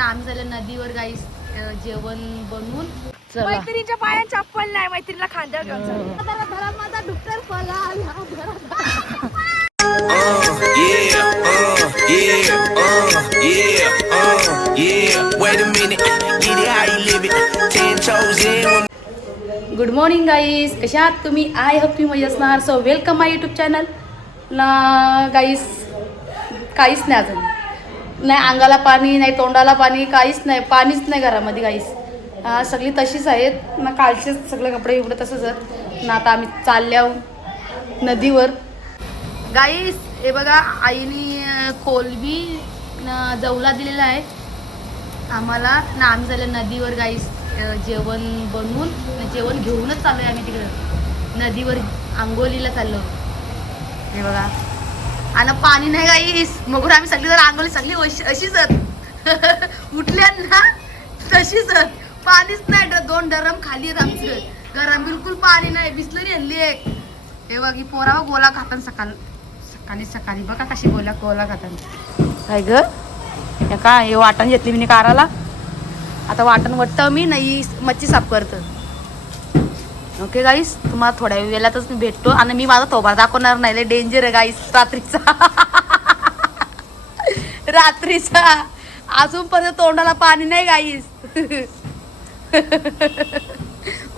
आम्ही झालं नदीवर गाईस जेवण बनवून. मैत्रिणीच्या पायात चप्पल नाही, मैत्रिणीला खांद्यावर घेऊन माझा डुक्कर गुड मॉर्निंग गाईस, कशा आहात तुम्ही? आय होप तुम्ही मजा असणार. सो वेलकम माय यूट्यूब चॅनल ना गाईस. काहीच नाही अजून, नाही अंगाला पाणी, नाही तोंडाला पाणी, काहीच नाही, पाणीच नाही घरामध्ये गाईस. सगळी तशीच आहेत ना, कालचेच सगळे कपडे एवढं तसंच आहेत ना. आता आम्ही चालल्या नदीवर गाईस. हे बघा, आईने कोलबी जवला दिलेला आहे आम्हाला ना. आम्ही झालं नदीवर गाईस जेवण बनवून, जेवण घेऊनच चाललो आहे आम्ही तिकडं नदीवर. आंघोलीला चाललो हे बघा. आणि पाणी नाही गाईस, मग आम्ही सगळी जर आंघोळी सगळी अशीच उठल्या ना तशीच. पाणीच नाही, 2 ड्रम खाली आहेत आमचं घरात, बिलकुल पाणी नाही. बिसलरी आणली एक. हे बघ, ही पोरावर गोला खाताना सकाळी सकाळी बघा कशी गोला खाताना. काय ग काय हे वाटण घेतली मी काराला. आता वाटण वाटतं मी नाही, मच्छी साफ करतं. ओके गाईस, तुम्हाला थोड्या वेळातच मी भेटतो. आणि मी माझा थोबा दाखवणार नाही, लय डेंजर आहे गाईस रात्रीचा अजूनपर्यंत तोंडाला पाणी नाही गाईस.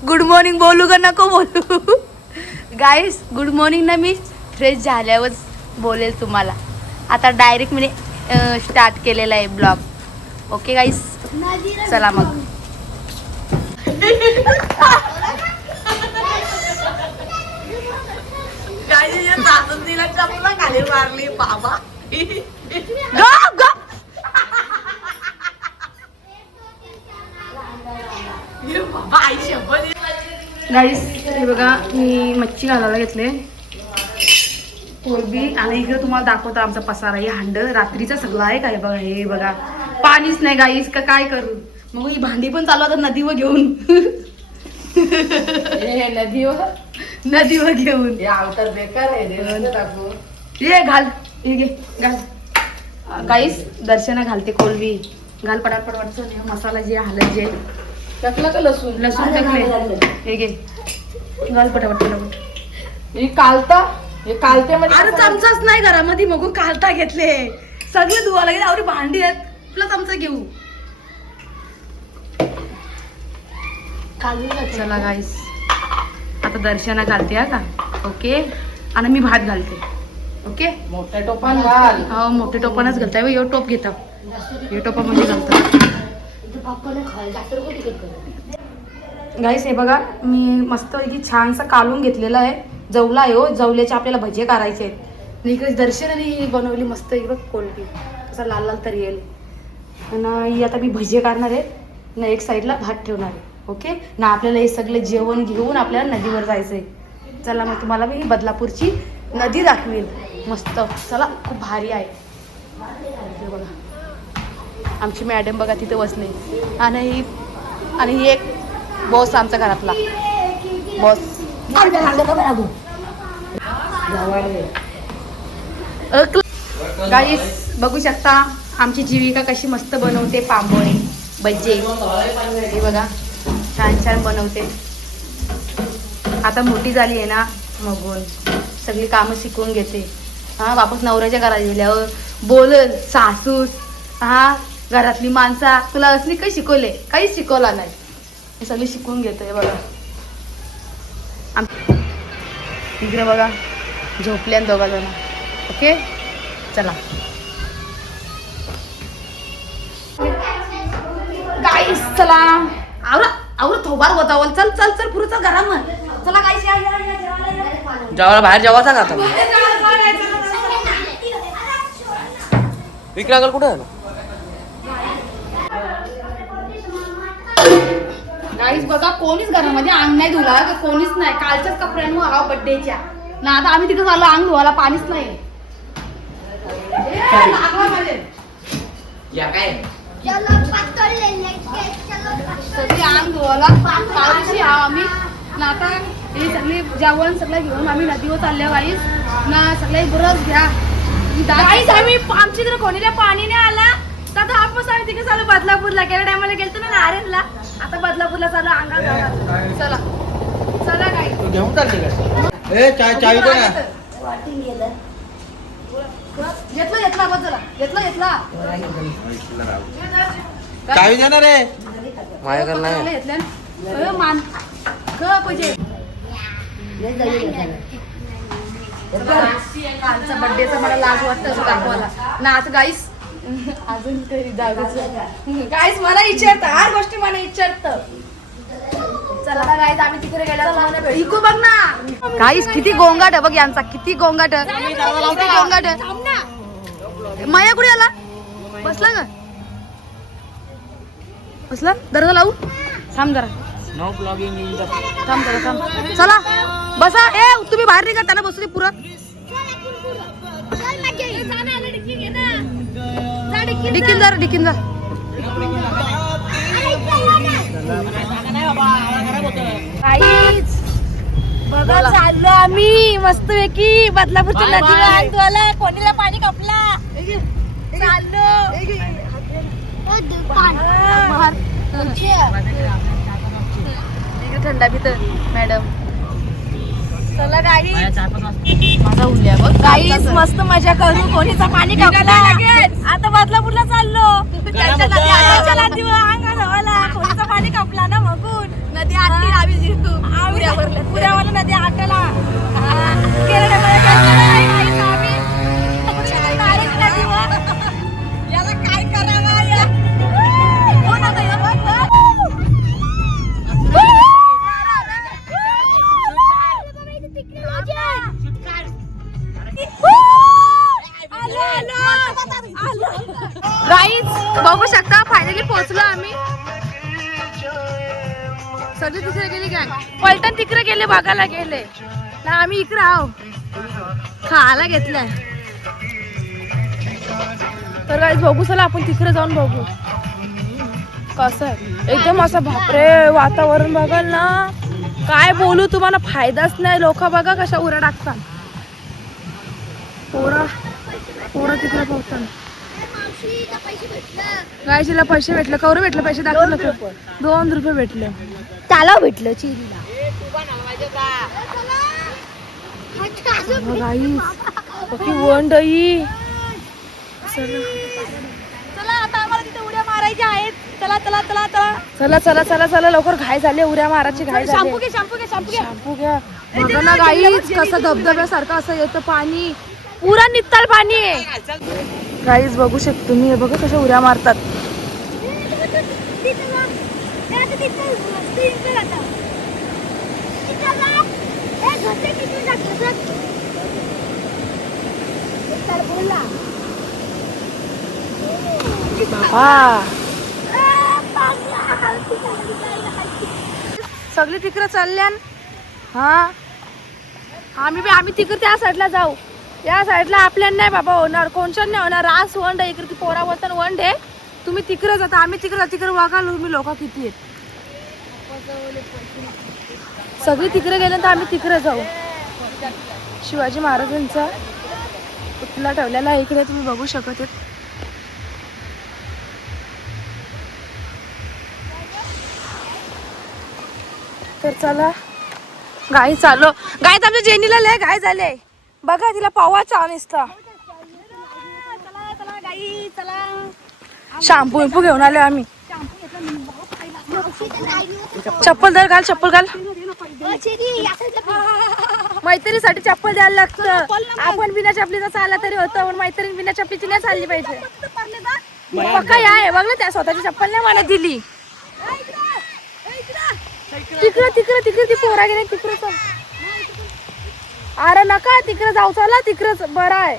गुड मॉर्निंग बोलू का नको बोलू गाईस? गुड मॉर्निंग ना मी फ्रेश झाल्यावर बोलेल तुम्हाला. आता डायरेक्ट मी स्टार्ट केलेला आहे ब्लॉग. ओके गाईस, चला मग. चपला खाली मारली बाबा. गाईस हे बघा, मी मच्छी घालायला घेतले कोलबी. आणि इकडे तुम्हाला दाखवतो आमचा पसारा. हे हांड रात्रीचा सगळं आहे काय बघा. हे बघा, पाणीच नाही गाईस, का काय करू. मग ही भांडी पण चालू आता नदीवर घेऊन नदीवर घेऊन बेकार आहे. हे घाल, हे घे घाल गाईस. दर्शना घालते कोलबी. घाल पटापट वाटतं. मसाला जे हलत जे टाकलं का लसूण टाकले. हे घे घाल पटापट. हे कालता, हे कालते म्हणजे अरे चमचाच नाही घरामध्ये, मग कालता घेतले सगळे धुवा लागेल. आवडी भांडी आहेत प्लस चमचा घेऊ. चला गाईस, आता दर्शना घालते हा का. ओके, आणि मी भात घालते. ओके, मोठ्या टोपान घाल. हो, मोठे टोपानच घालताय. एवढं टोप घेता, हे टोपा म्हणजे घालतो गाईस. हे बघा, मी मस्त छानसा कालून घेतलेला आहे. जवला आहे हो, जवल्याचे आपल्याला भजे करायचे आहेत. इकडे दर्शनाने बनवली मस्त इकडं कोलबी, असा लाल लाल तरी येईल. आणि आता मी भजे करणार आहे ना, एक साईडला भात ठेवणार आहे. ओके ना, आपल्याला हे सगळं जेवण घेऊन आपल्याला नदीवर जायचं आहे. चला मग तुम्हाला मी बदलापूरची नदी दाखवेल मस्त. चला, खूप भारी आहे. बघा, आमची मॅडम बघा तिथे बसले. आणि ही एक बॉस, आमच्या घरातला बॉस. गाईस बघू शकता आमची जीविका कशी मस्त बनवते पांबोळी भजे. हे बघा, छान छान बनवते. आता मोठी झाली आहे ना, मगून सगळी कामं शिकवून घेते. हा, वापस नवऱ्याच्या घरात गेल्यावर बोलल सासूस, हा घरातली माणसा तुला असली काही शिकवले, काहीच शिकवला नाही. हे सगळी शिकवून घेते. बघा इकडे बघा झोपल्या दोघा जण. ओके, चला गाईस, चला आवरा आवरा थोबार होता. चल चल चल पुढचा घरामध्ये. चला गाईस, या जेवायला बाहेर जेवायचा का आता? विक्रागल कुठे आहे? गाईस बघा, कोणीच घरामध्ये अंग नाही धुला, कोणीच नाही. कालच्याच कपड्यांवर हा बड्डेच्या ना. आता आम्ही तिथे चाललो अंग धुवायला, पाणीच नाही. या काय सगळी अंग धुवायला आम्ही ना. आता हे सगळे जेवण सगळं घेऊन आम्ही नदीवर चालल्या गाईस ना सगळे बरंच घ्या गाईस आम्ही आमच्या इकडे कोणीला पाणी नाही आला तर आता आपण आम्ही तिकडे चालू बदलापूरला गेल्या टायमाला गेलतो ना नारायणला आता बदलापूरला चालू अंगात गावात. चला चला गाईस तू घेऊन चालते का ए चावी दे ना घेतला बस चला घेतला चावी दे ना रे माझ्याकडे नाही घेतल्या मान ख पाहिजे कालचा बर्थडेचा मला लाज वाटतं असं दाखवायला ना आता गाईस अजून काही जागेच गाईस मला विचारतं हर गोष्टी मला विचारतं. चला गाईस आम्ही तिकडे गेल्यावर इको बघ ना गाईस किती गोंगाट आहे बघ यांचा किती गोंगाट किती गोंगाट माया कुठे आला बसला का बसला दरवाजा लावू थांब जरा नो ब्लॉगिंग इन द थांब जरा थांब चला बसा ए तुम्ही बाहेर निघा त्यांना बसू दे पुरं डिकीन जा गाईस बघा चाललो आम्ही मस्त पैकी बदलापूरच्या नदीवर आंदोला कोणीला पाणी कपला चाललो थंडा भी तर मॅडम चला गाईस माझा उरल्या बघ गाईस मस्त मजा करू कोणीचा पाणी कपला आता बदलापूरला चाललो त्यांच्या नदीवर अंगा धावाला कोणीचा पाणी कपला ना बघून नदी आटली आम्ही जिरतो पुऱ्यावाला नदी आटाला याला काय करावं या हो ना ताई, बघ, बघ. गाईज बघू शकता फायनली पोहोचलो आम्ही सगळे तिकडे गेली गॅंग पलटण तिकडे गेले बघायला गेले ना आम्ही इकडे आहो खायला घेतलंय तर गाईज बघू चला आपण तिकडे जाऊन बघू कसं आहे एकदम असं बापरे वातावरण बघाल ना काय बोलू तुम्हाला फायदाच नाही लोक बघा कशा उरा टाकतात पोरं तिकडे पोहतात गायशीला पैसे भेटले कवरे भेटले पैसे दाखवलं का? 2 रुपये भेटले त्याला भेटलं चिरीला वंडई चला आता आम्हाला तिथे उड्या मारायच्या आहेत चला चला चला चला चला चला चला चला लवकर घाय झाले उड्या मारायची घाय झाली शॅम्पू घे शॅम्पू घे शॅम्पू घे शॅम्पू घ्या बघा ना गाईज कसं धबधब्यासारखं असं येतं पाणी पुरा नित्ताल पाणी आहे गाईज बघू शकतो तुम्ही हे बघा कशा उड्या मारतात बाबा सगळे तिकडे चालल्यान हा आम्ही तिकडे त्या साईडला जाऊ या साईडला आपल्याला नाही बाबा होणार कोणच्या नाही होणार रास वंड आहे इकडे पोरा वतन वंड आहे तुम्ही तिकडे जाता आम्ही तिकडे बघाल तुम्ही लोक किती आहेत सगळी तिकडे गेले तर आम्ही तिकडे जाऊ शिवाजी महाराजांचा पुतळा ठेवलेला आहे इकडे तुम्ही बघू शकत आहेत तर चला गाई चाललो गाय आमच्या जेनीला लय गाय झाले बघा तिला पावा छान असता शॅम्पू विंपू घेऊन आलो आम्ही चप्पल धर घाल चप्पल घाल मैत्रिणीसाठी चप्पल द्यायला लागतं आपण बिना चपलीचा चालला तरी होतं पण मैत्रीण बिना चपलीची नाही चालली पाहिजे पक्का या आहे बघ ना त्या स्वतःची चप्पल नाही मला दिली तिकडे ती पोरा गेले तिकडे चल अरे नका तिकडे जाऊ चला तिकडे बरं आहे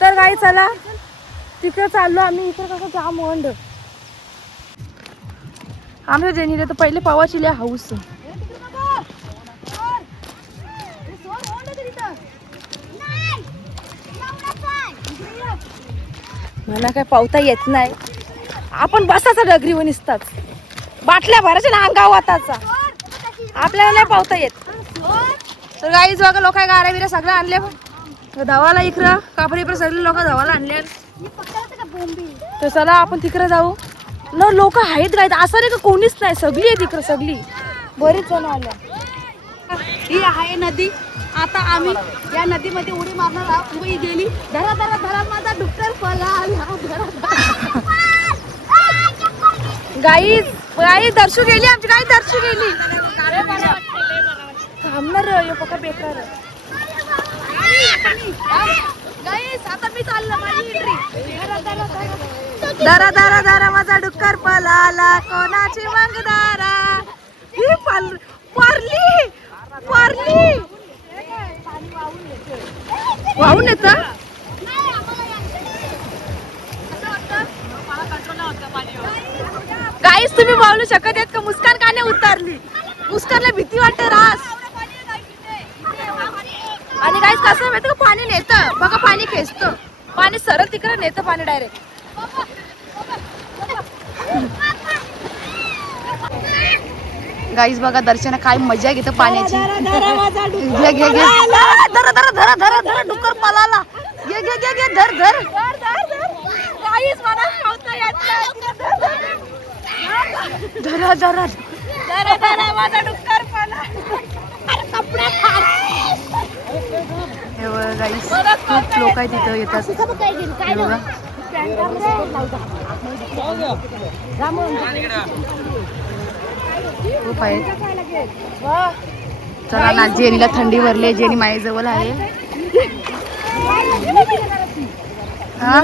तर गाई चला तिकडे चाललो आम्ही इकडे कसं जाम वंड आमच्या जेनीला तर पहिले पावाची लय हाऊस मला काय पावता येत नाही आपण बसाचा डगरीवर निसतात बाटल्या भरायच्या ना अंगावर आताचा आपल्याला नाही पावता येत तर गाईज बघा लोक गाड्या बिऱ्या सगळं आणले धावाला इकडं कापडी इकडे सगळे लोक धावाला आणले तर चला आपण तिकडे जाऊ न लोक आहेत गाईत असं नाही का कोणीच नाही सगळी आहे तिकडं सगळी बरीच जण आल्या ही आहे नदी आता आम्ही या नदीमध्ये उडी मारणार आहोत मुई गेली धरा धरा धरा माझा डुक्कर पळाला गाईज गाई दर्शू गेली आमची गाई दर्शू गेली थांबणार यो पका बेकार गाईस आता मी चाललो माझी एंट्री दरा दरा दरा माझा डुक्कर पळाला कोणाची मंगदारा ही पारली पारली वाहून येत गाईस तुम्ही बोलू शकत आहेत का मुस्कान का नाही उतरली मुस्कानला भीती वाटते रास आणि गाईस कसं माहिती का पाणी नेतं बघा पाणी खेचतं पाणी सरळ तिकडे नेतं पाणी डायरेक्ट गाईस बघा दर्शना काय मजा घेतं पाण्याची घे घे घे धरा धरा धरा धरा धरा डुक्कर पळाला घे घे घे घे धर धर धरा धरा माझा डुक्कर हे बघा गाईस खूप लोक आहेत तिथं येतात हे बघा खूप आहेत चला ना जेनीला थंडी भरली जेनी माझ्याजवळ आहे हा?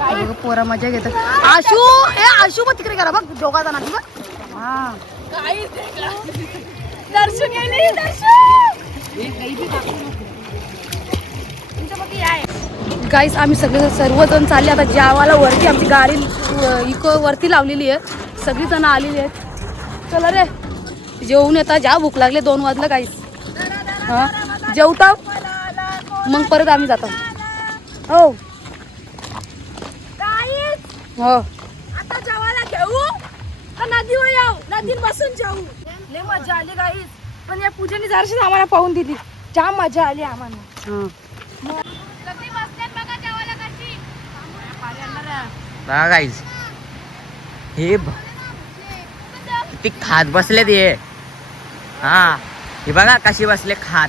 बघा, पोरा मजा घेतात आशू आशू मग तिकडे गेला बघ दोघा जणांनी बघ हा दर्शन गेली गाईस आम्ही सर्वजण चालले आता जावाला वरती आमची गाडी इको वरती लावलेली आहे सगळी जण आलेली आहेत चला रे जेवून येता जा भूक लागले 2 वाजलं गाईस हा जेवता मग परत आम्ही जातो हो हो आता जेवायला घेऊ का नदीवर जाऊ नदीत बसून जाऊ लय मजा आली गाईस पण या पूजेने जराशी आम्हाला पाहून दिली जाम मजा आली आम्हाला हा. बघा गाईज हे किती खात बसले ते हा हे बघा कशी बसले खात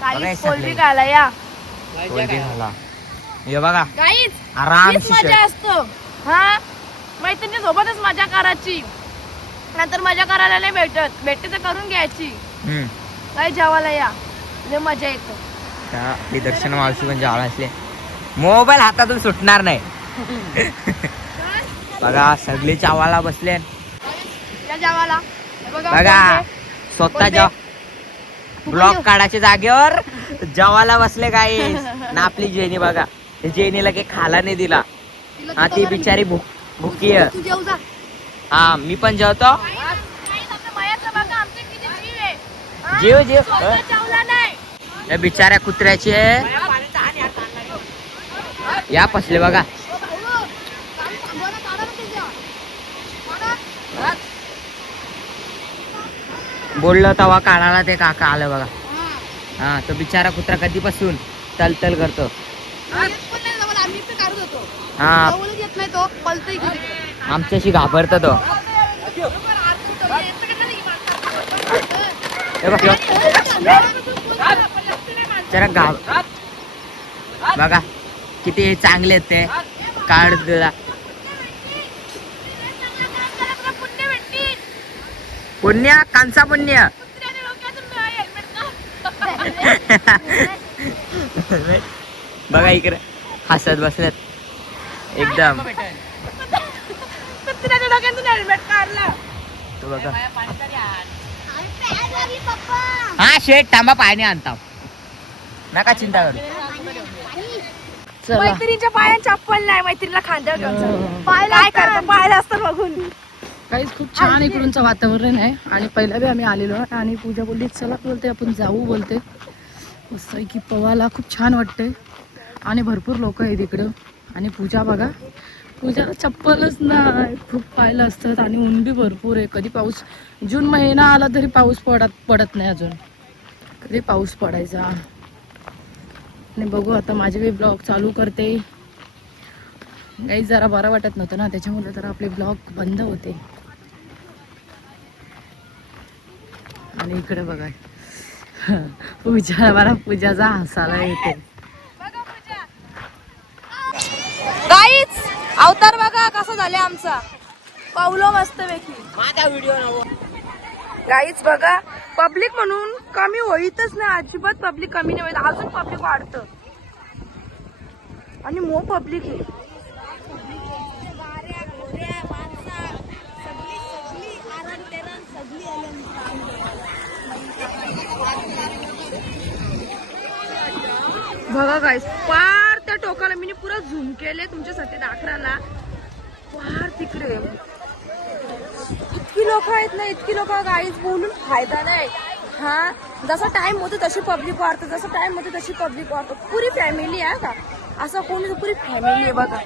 गाईस कोलबी खायला या कोलबी खाला हे बघा गाईस आराम हीच मजा असतो हा मैत्रिणी सोबतच मजा करायची नंतर मजा करायला नाही भेटते तर करून घ्यायची काही जेवायला या लय मजा येतो आपली दर्शन मावशी पण जेवायला असले मोबाईल हातातून सुटणार नाही बघा सगळे चावाला बसले या जेवायला बघा स्वतःच्या ब्लॉक काढायच्या जागेवर जेवायला बसले काय ना आपली जेनी बघा जेनीला काही खाला नाही दिला हा ती बिचारी भुकी आहे तू जेव जा हा मी पण जेवतो जेव जेव या बिचाऱ्या कुत्र्याची या फसले बघा बोललो तेव्हा काढायला ते काका आलं बघा हा तो बिचारा कुत्रा कधीपासून तलतल करतो हा येत नाही तो पळतोय आमच्याशी घाबरतो तो हे बघ, जरा बघा किती चांगले आहेत ते काढ दिला पुण्य कांसा पुण्य बघा इकडे हसत बसल्यात एकदम तो बघा हा शेट थांबा पाणी आणता नका चिंता करू मैत्रिणीच्या पायात चप्पल नाही मैत्रिणीला खांद्यावर घेऊन चाललो. काय करतो पाहिलं असतं बघून काहीच खूप छान इकडूनचं वातावरण आहे आणि पहिला बी आम्ही आलेलो आहे आणि पूजा बोलली चला बोलते आपण जाऊ बोलते मस्त की पवाला खूप छान वाटते आणि भरपूर लोक आहेत इकडं आणि पूजा बघा पूजाला चप्पलच नाही, खूप पाहिलं असतात आणि ऊन बी भरपूर आहे. कधी पाऊस, जून महिना आला तरी पाऊस पडत नाही अजून. कधी पाऊस पडायचा. आणि बघू आता माझे बी ब्लॉग चालू करते. काही जरा बरं वाटत नव्हतं ना, त्याच्यामुळे जरा आपले ब्लॉग बंद होते. आणि इकडे बघा पूजा, मला पूजाचा हसायला येते. गाईच अवतार बघा कसा झाले आमचा, पावलो मस्त पैकी. माझा व्हिडिओ गाईच बघा, पब्लिक म्हणून कमी होईतच नाही, अजिबात पब्लिक कमी नाही होईल, अजून पब्लिक वाढतं. आणि मो पब्लिक आहे. बघा गाईस, पार त्या टोकाला मी पुरा झूम केले तुमच्यासाठी दाखवायला. पार तिकडे इतकी लोक आहेत ना, इतकी लोक. गाईस बोलून फायदा नाही. हा, जसा टाइम होतो तशी पब्लिक वाढतं, जसं टाइम होतो तशी पब्लिक वाढतं. पुरी फॅमिली आहे का, असं कोणी, पुरी फॅमिली आहे. बघा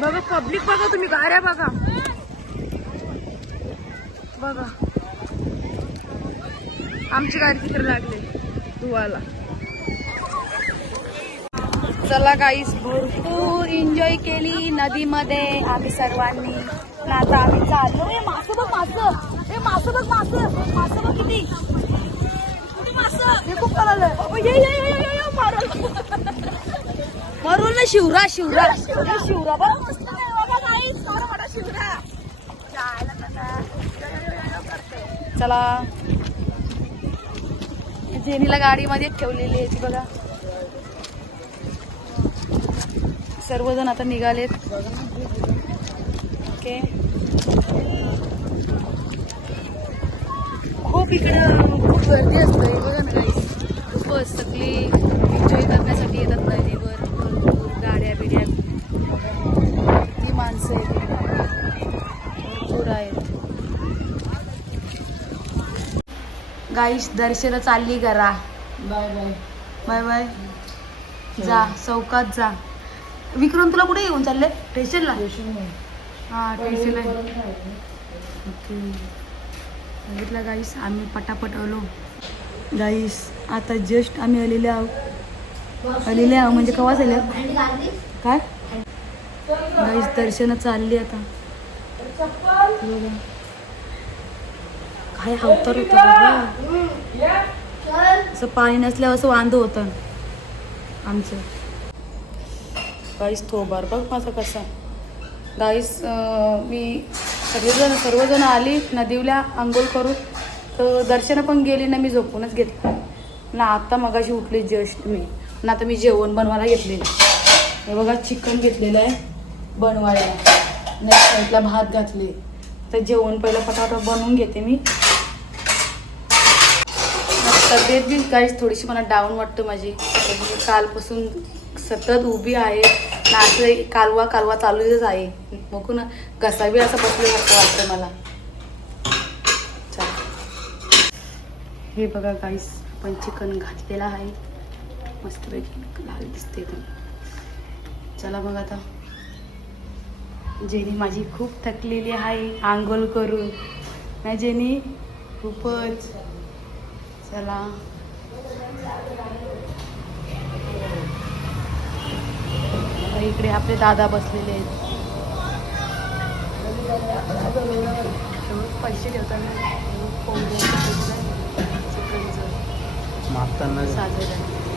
बघा पब्लिक, बघा तुम्ही, गाड्या बघा बघा. आमची गाडी तिकडे लागली धुवाला. चला गाईस, भरपूर एन्जॉय केली नदीमध्ये आम्ही सर्वांनी. आता आम्ही चाललो. ए मासं बघ, मासं, ए मासं बघ, मासं, मासं बघ किती मासं. हे खूप कळालं. मारून ना शिवरा, शिवरा, शिवरा बघ मस्त आहे. बघा गाईस, एवढा मोठा शिवरा. चला, जेनीला गाडीमध्ये ठेवलेली आहे ती बघा. सर्वजण आता निघालेत. ओके, खूप इकडं खूप गर्दी असते बघा ना गाईस. खूपच सगळी एन्जॉय करण्यासाठी येतात नदीवर. भरपूर गाड्या बिड्या, किती माणसं आहेत, भरपूर आहेत. गाईस दर्शन चालली करा. Bye bye, bye bye. जा चौकात जा. विक्रम तुला कुठे येऊन चालले? स्टेशनला? हां स्टेशनला. ओके, बघितलं गाईस, आम्ही पटापट आलो. गाईस आता जस्ट आम्ही आलेले आहो म्हणजे केव्हाच आले काय गाईस. दर्शन चालली आता. काय अवतार होतं बाबा, असं पाणी नसल्यावर असं वांद होतं आमचं. गाईस थोबार बघ माझा कसा. गाईस मी सर्वजण आली नदीवल्या आंघोळ करून, तर दर्शन पण गेली ना, मी झोपूनच घेतलं ना. आता मगाशी उठले जस्ट मी ना. आता मी जेवण बनवायला घेतलेलं. हे बघा चिकन घेतलेलं आहे बनवायला. नेक्स्ट साईडला भात घातले. तर जेवण पहिलं पटापट बनवून घेते मी. तब्येत बी गाईस थोडीशी मला डाऊन वाटतं माझी. कालपासून सतत उभी आहे ना, असं कालवा चालूच आहे. बघू ना, घसा बी असं बसल्यासारखं वाटतं मला. चला, हे बघा गाईस, आपण चिकन घातलेलं आहे मस्तपैकी, लाल दिसते ते. चला मग आता जेनी माझी खूप थकलेली आहे आंघोळ करून नाही जेनी, खूपच. चला इकडे आपले दादा बसलेले आहेत. पैसे ठेवताना चिकनचं मागताना साजरं.